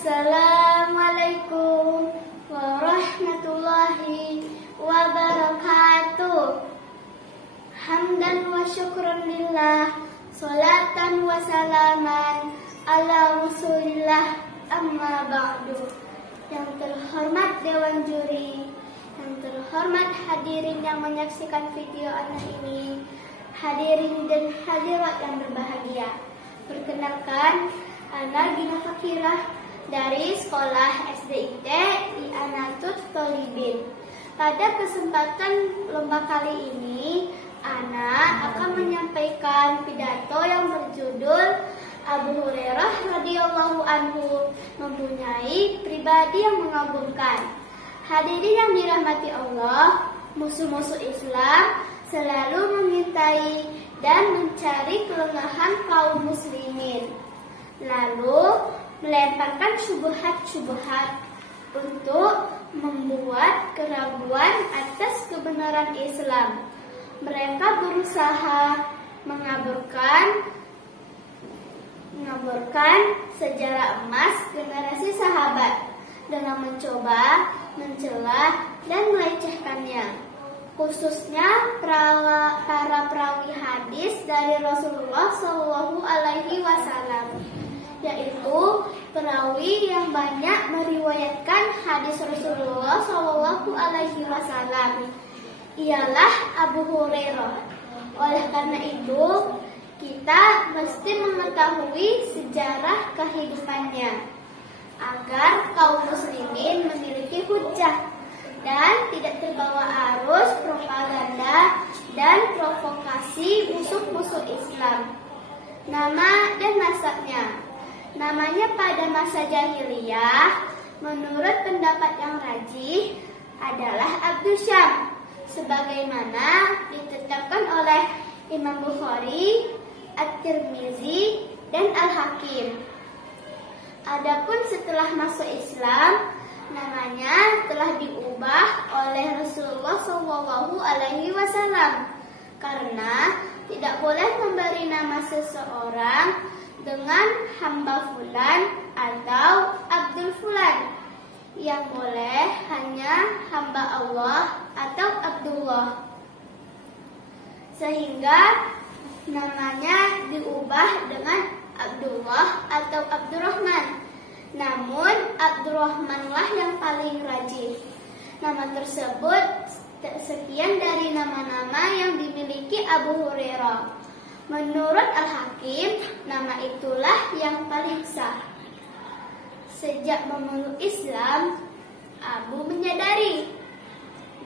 Assalamualaikum warahmatullahi wabarakatuh. Hamdan wa syukran lillah, salatan wa salaman ala rasulillah, amma ba'du. Yang terhormat Dewan Juri, yang terhormat hadirin yang menyaksikan video anak ini, hadirin dan hadirat yang berbahagia. Perkenalkan, Ana Gina Fakirah dari Sekolah SDIT di Anatul Tolibin. Pada kesempatan lomba kali ini, Ana akan menyampaikan pidato yang berjudul Abu Hurairah radhiyallahu anhu mempunyai pribadi yang mengagumkan. Hadirin yang dirahmati Allah, musuh-musuh Islam selalu mengintai dan mencari kelengahan kaum muslimin, lalu melemparkan syubhat-syubhat untuk membuat keraguan atas kebenaran Islam. Mereka berusaha mengaburkan sejarah emas generasi sahabat dengan mencoba mencela dan melecehkannya, khususnya para perawi hadis dari Rasulullah Shallallahu Alaihi Wasallam, yaitu perawi yang banyak meriwayatkan hadis Rasulullah Shallallahu Alaihi Wasallam ialah Abu Hurairah. Oleh karena itu, kita mesti mengetahui sejarah kehidupannya agar kaum muslimin memiliki hujah dan tidak terbawa arus propaganda dan provokasi musuh-musuh Islam. Nama dan nasabnya. Namanya pada masa jahiliyah, menurut pendapat yang rajih, adalah Abdul Syam, sebagaimana ditetapkan oleh Imam Bukhari, At-Tirmizi, dan Al-Hakim. Adapun setelah masuk Islam, namanya telah diubah oleh Rasulullah SAW karena tidak boleh memberi nama seseorang dengan hamba fulan atau Abdul fulan. Yang boleh hanya hamba Allah atau Abdullah. Sehingga namanya diubah dengan Abdullah atau Abdurrahman. Namun Abdurrahmanlah yang paling rajih. Nama tersebut sekian dari nama-nama yang dimiliki Abu Hurairah. Menurut Al-Hakim, nama itulah yang paling sah. Sejak memeluk Islam, Abu menyadari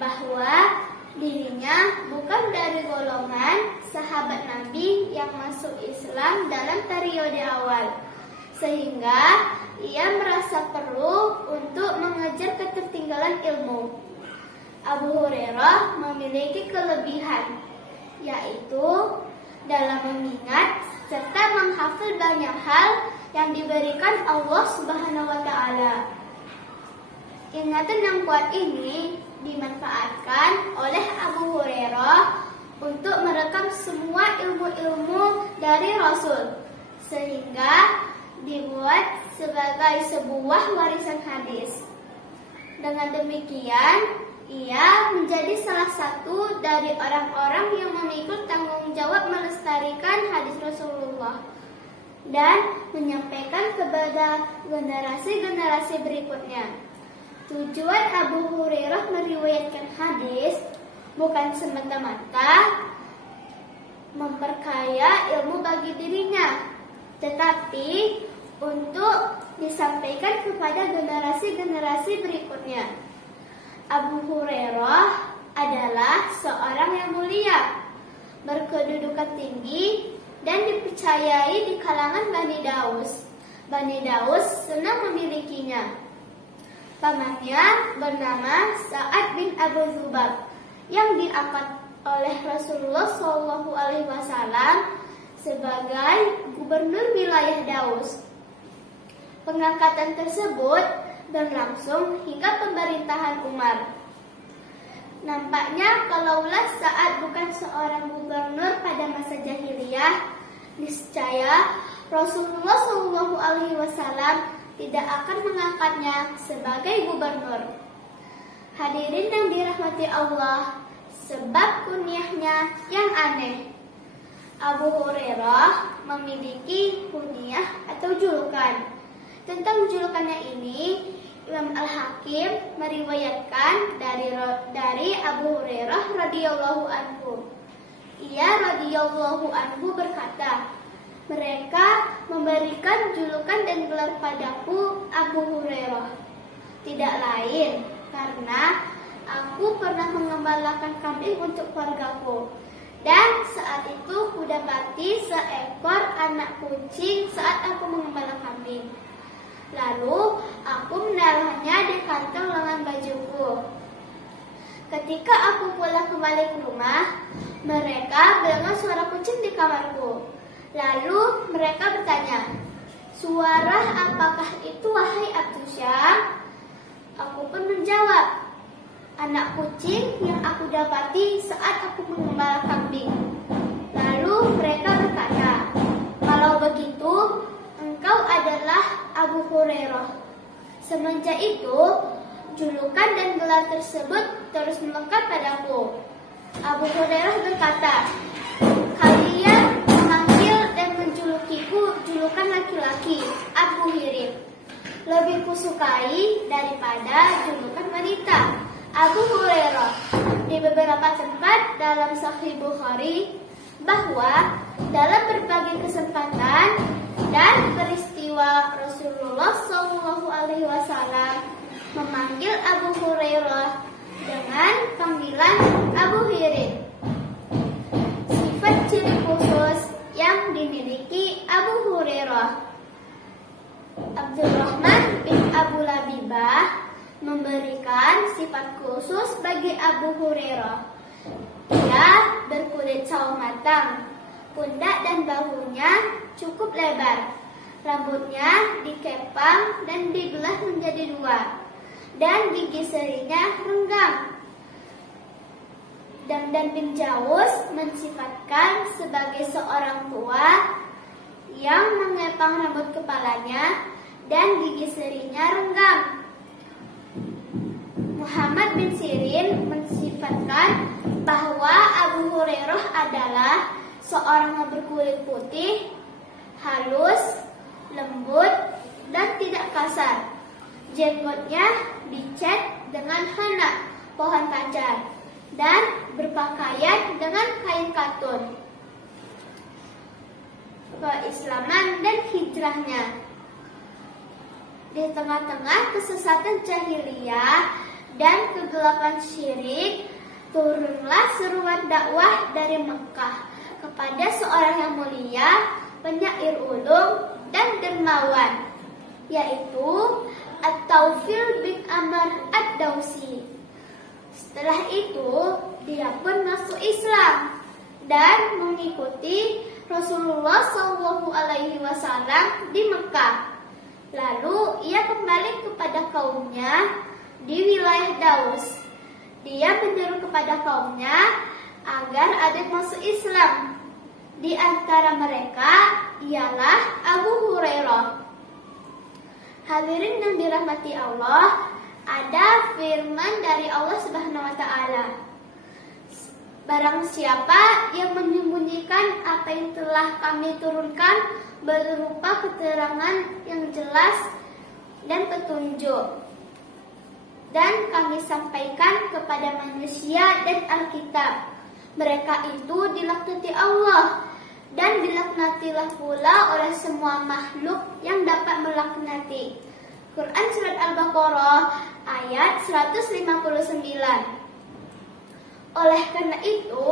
bahwa dirinya bukan dari golongan sahabat Nabi yang masuk Islam dalam periode awal, sehingga ia merasa perlu untuk mengejar ketertinggalan ilmu. Abu Hurairah memiliki kelebihan, yaitu dalam mengingat serta menghafal banyak hal yang diberikan Allah Subhanahu wa Ta'ala. Ingatan yang kuat ini dimanfaatkan oleh Abu Hurairah untuk merekam semua ilmu-ilmu dari Rasul, sehingga dibuat sebagai sebuah warisan hadis. Dengan demikian, ia menjadi salah satu dari orang-orang yang memikul tanggung jawab melestarikan hadis Rasulullah dan menyampaikan kepada generasi-generasi berikutnya. Tujuan Abu Hurairah meriwayatkan hadis bukan semata-mata memperkaya ilmu bagi dirinya, tetapi untuk disampaikan kepada generasi-generasi berikutnya. Abu Hurairah adalah seorang yang mulia, berkedudukan tinggi, dan dipercayai di kalangan Bani Daus. Bani Daus senang memilikinya. Pamannya bernama Sa'ad bin Abu Zubab yang diangkat oleh Rasulullah SAW sebagai gubernur wilayah Daus. Pengangkatan tersebut berlangsung hingga pemerintahan Umar. Nampaknya kalaulah Sa'ad bukan seorang gubernur pada masa jahiliyah, niscaya Rasulullah SAW tidak akan mengangkatnya sebagai gubernur. Hadirin yang dirahmati Allah, sebab kunyahnya yang aneh. Abu Hurairah memiliki kunyah atau julukan. Tentang julukannya ini, Imam Al-Hakim meriwayatkan dari Abu Hurairah radhiyallahu anhu. Ia radhiyallahu anhu berkata, mereka memberikan julukan dan gelar padaku Abu Hurairah. Tidak lain karena aku pernah mengembalakan kambing untuk keluargaku. Dan saat itu kudapati seekor anak kucing saat aku mengembala kambing. Lalu aku menaruhnya di kantong lengan bajuku. Ketika aku pulang kembali ke rumah, mereka mendengar suara kucing di kamarku. Lalu mereka bertanya, suara apakah itu wahai Abdu Syam? Aku pun menjawab, anak kucing yang aku dapati saat aku mengembala kambing. Lalu mereka berkata, kalau begitu, engkau adalah Abu Hurairah. Semenjak itu, julukan dan gelar tersebut terus melekat padaku. Abu Hurairah berkata, kalian memanggil dan menjulukiku julukan laki-laki, Abu Hirim. Lebih kusukai daripada julukan wanita, Abu Hurairah. Di beberapa tempat dalam Sahih Bukhari bahwa dalam berbagai kesempatan dan peristiwa Rasulullah SAW memanggil Abu Hurairah dengan panggilan Abu Hirim. Sifat ciri khusus yang dimiliki Abu Hurairah. Abdurrahman bin Abu Labibah memberikan sifat khusus bagi Abu Hurairah. Ia berkulit sawo matang, pundak dan bahunya cukup lebar, rambutnya dikepang dan dibelah menjadi dua, dan gigi serinya renggang. Damdan bin Jaus mensifatkan sebagai seorang tua yang mengepang rambut kepalanya dan gigi serinya renggang. Muhammad bin Sirin mensifatkan bahwa Abu Hurairah adalah seorang yang berkulit putih, halus, lembut, dan tidak kasar. Jenggotnya dicat dengan henna pohon kajar dan berpakaian dengan kain katun. Keislaman dan hijrahnya. Di tengah-tengah kesesatan jahiliyah dan kegelapan syirik, turunlah seruan dakwah dari Mekah kepada seorang yang mulia, penyair ulum dan dermawan, yaitu At-Taufil bin Amr Ad-Dausi. Setelah itu, dia pun masuk Islam dan mengikuti Rasulullah SAW di Mekah. Lalu ia kembali kepada kaumnya di wilayah Daus. Dia menyeru kepada kaumnya agar ada masuk Islam. Di antara mereka ialah Abu Hurairah. Hadirin yang dirahmati Allah, ada firman dari Allah Subhanahu wa taala. Barang siapa yang menyembunyikan apa yang telah kami turunkan berupa keterangan yang jelas dan petunjuk, dan kami sampaikan kepada manusia dan Alkitab, mereka itu dilaknati Allah, dan dilaknatilah pula oleh semua makhluk yang dapat melaknati. Quran Surat Al-Baqarah ayat 159. Oleh karena itu,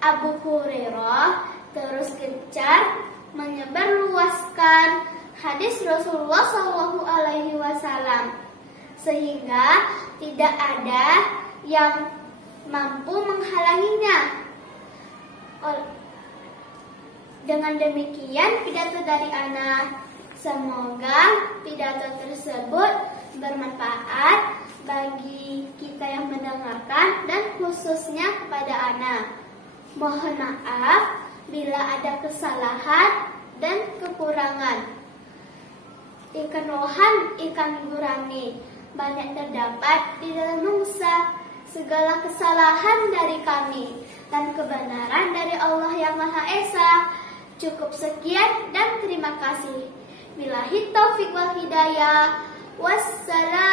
Abu Hurairah terus gencar menyebarluaskan hadis Rasulullah SAW, sehingga tidak ada yang mampu menghalanginya. Dengan demikian pidato dari Ana. Semoga pidato tersebut bermanfaat bagi kita yang mendengarkan dan khususnya kepada Ana. Mohon maaf bila ada kesalahan dan kekurangan. ikan lohan, ikan gurame, banyak terdapat di dalam Musa. Segala kesalahan dari kami dan kebenaran dari Allah yang Maha Esa. Cukup sekian dan terima kasih. Billahi taufiq wal hidayah. Wassalam.